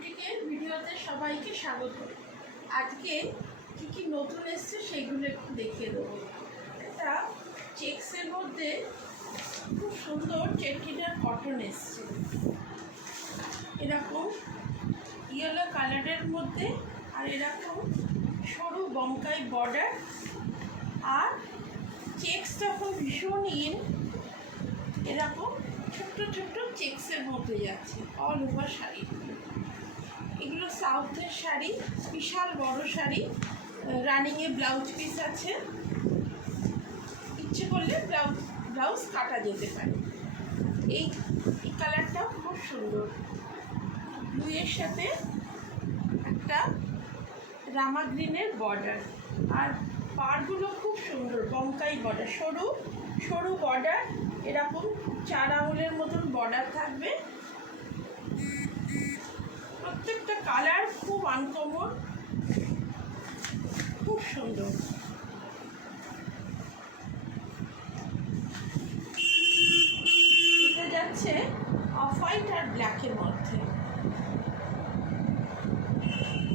বুটিকের ভিডিওতে সবাইকে স্বাগত। আজকে কি কি নতুন এসছে সেগুলো একটু দেখিয়ে দেবো। এটা চেক্সের মধ্যে খুব সুন্দর চেটিনার কটন এসছে, এরকম ইয়েলো কালারের মধ্যে, আর এরকম সরু বঙ্কাই বর্ডার, আর চেক্সটা খুব ভীষণ এরকম ছোট্ট ছোট্ট চেক্সের মধ্যে যাচ্ছে অল ওভার শাড়ি। এগুলো সাউথের শাড়ি, বিশাল বড় শাড়ি, রানিংয়ে ব্লাউজ পিস আছে, ইচ্ছে করলে ব্লাউজ কাটা যেতে পারে। এই কালারটাও খুব সুন্দর, ব্লুয়ের সাথে একটা রামা গ্রিনের বর্ডার, আর পাড়গুলো খুব সুন্দর বঙ্কাই বর্ডার, সরু সরু বর্ডার, এরকম 4 আঙুলের মতন বর্ডার থাকবে। প্রত্যেকটা কালার খুব আনকমন, খুব সুন্দর। এটা যাচ্ছে অফ হোয়াইট আর ব্ল্যাকের মধ্যে।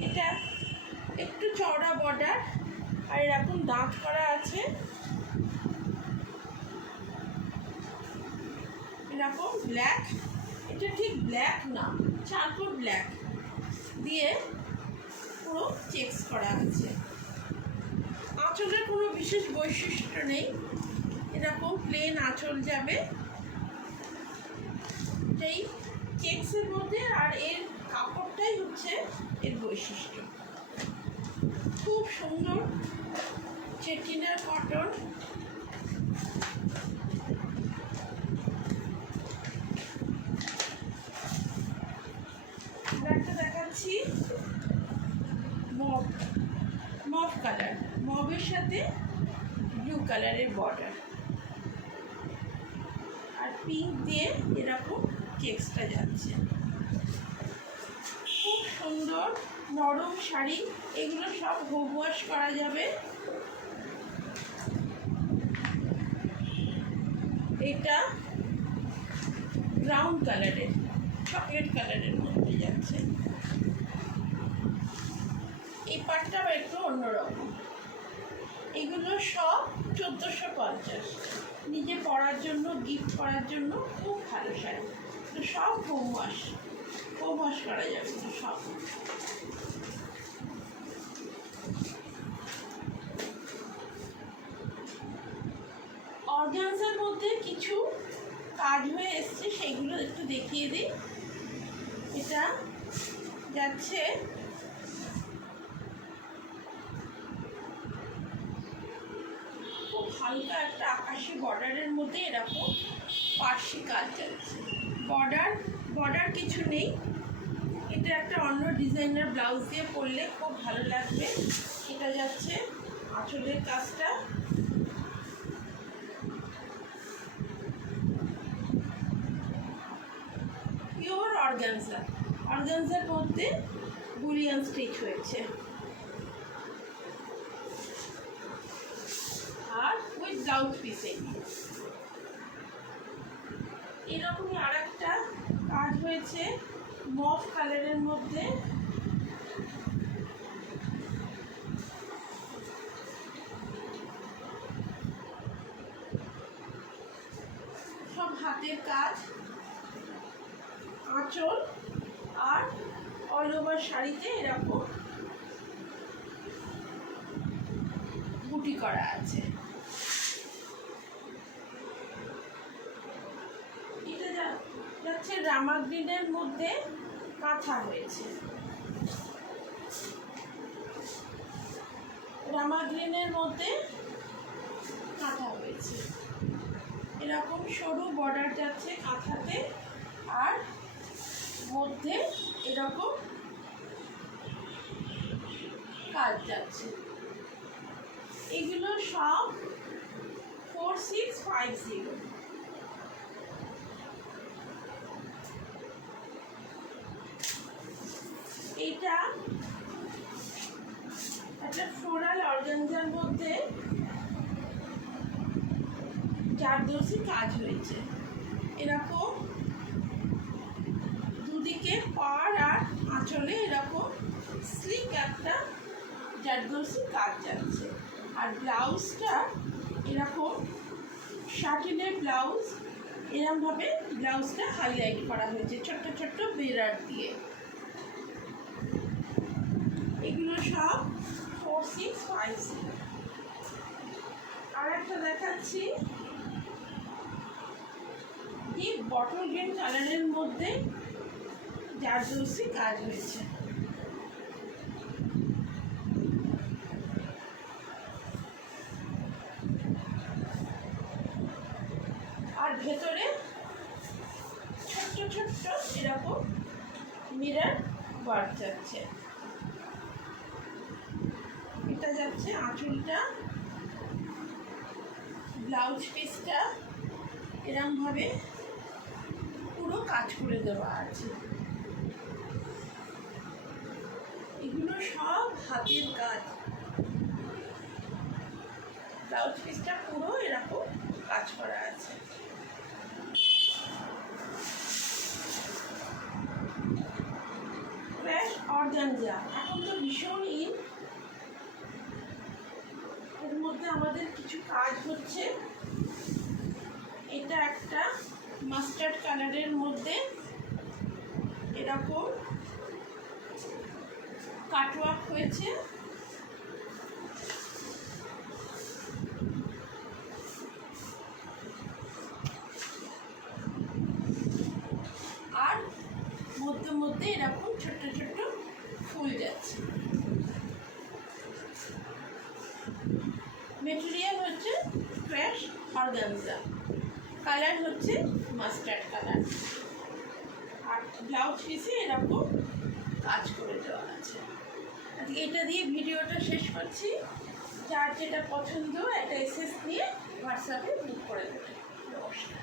এটা একটু চওড়া বর্ডার, আর এরকম দাঁত করা আছে, এরকম ব্ল্যাক, এটা ঠিক ব্ল্যাক না, চারকোল ব্ল্যাক দিয়ে পুরো চেক্স করা আছে। আঁচলের কোনো বিশেষ বৈশিষ্ট্য নেই, এরকম প্লেন আঁচল যাবে এই চেক্সের মধ্যে, আর এর কাপড়টাই হচ্ছে এর বৈশিষ্ট্য। খুব সুন্দর চেটিনার কটন। একটা দেখাচ্ছি মভ কালার, মভের সাথে ব্লু কালারের বর্ডার, আর পিঙ্ক দিয়ে এরকম চেক্সটা যাচ্ছে। খুব সুন্দর নরম শাড়ি, এগুলো সব হোম ওয়াশ করা যাবে। এটা ব্রাউন কালারের, চকলেট কালারের মধ্যে যাচ্ছে। এই পাটটাও একটু অন্যরকম। এগুলো সব 1450, নিজে পরার জন্য, গিফট করার জন্য খুব ভালো শাড়ি। তো সব হোম ওয়াশ করা যাবে তো সব। অর্গানজার মধ্যে কিছু কাজ হয়ে এসছে, সেগুলো একটু দেখিয়ে দিই। এটা যাচ্ছে খুব হালকা একটা আকাশি বর্ডারের মধ্যে, এরকম পার্সি কাজ যাচ্ছে। বর্ডার কিছু নেই, এটা একটা অন্য ডিজাইনার ব্লাউজ দিয়ে পরলে খুব ভালো লাগবে। এটা যাচ্ছে আঁচলের কাজটা, পিওর অর্গানজার মধ্যে বুলিয়ান স্টিচ হয়েছে, আর উইথ ব্লাউজ পিসে। এরকমই আর একটা কাজ হয়েছে মভ কালারের মধ্যে, সব হাতের কাজ, আঁচল আর অল ওভার শাড়িতে এরকম বুটি করা আছে। এটা যাচ্ছে রামা গ্রিনের মধ্যে কাঁথা হয়েছে, রামা গ্রিনের মধ্যে কাঁথা হয়েছে, এরকম সরু বর্ডার যাচ্ছে কাঁথাতে, আর মধ্যে এরকম কাজ যাচ্ছে। এগুলো সব 4650। এটা একটা ফ্লোরাল অর্গানজার মধ্যে জারদোসি কাজ হয়েছে, এরকম দুদিকে পাড় আর আঁচল জারদৌসি কাজ যাচ্ছে। আর ব্লাউজটা এরকম শাটিনের ব্লাউজ, এরকমভাবে ব্লাউজটা হাইলাইট করা হয়েছে ছোট্ট ছোট্ট মিরর দিয়ে। এগুলো সব 4650। আর একটা দেখাচ্ছি ডিপ বটল গ্রিন কালারের মধ্যে জারদৌসি কাজ হয়েছে। আর ভেতরে ছোট্ট ছোট্ট এরকম মিরর ওয়ার্ক যাচ্ছে। এটা যাচ্ছে আঁচলটা, ব্লাউজ পিসটা এরকমভাবে পুরো কাজ করে দেওয়া আছে। এগুলো সব হাতের কাজ। ব্লাউজ পিসটা পুরো এরকম কাজ করা আছে। ক্র্যাশ অর্গানজা এখন তো ভীষণ ইন, এর মধ্যে আমাদের কিছু কাজ হচ্ছে। এটা একটা মাস্টার্ড কালারের মধ্যে এরকম কাটওয়ার্ক হয়েছে। আর মধ্যে মধ্যে এরকম ছোট্ট ছোট্ট ফুল যাচ্ছে। মেটেরিয়াল হচ্ছে ক্র্যাশ অর্গানজা, কালার হচ্ছে মাস্টার্ড কালার। আর ব্লাউজ পিসে এরকম কাজ করে দেওয়া আছে। আজকে এটা দিয়ে ভিডিওটা শেষ করছি। যার যেটা পছন্দ একটা এসএস দিয়ে হোয়াটসঅ্যাপে বুক করে দেবেন। নমস্কার।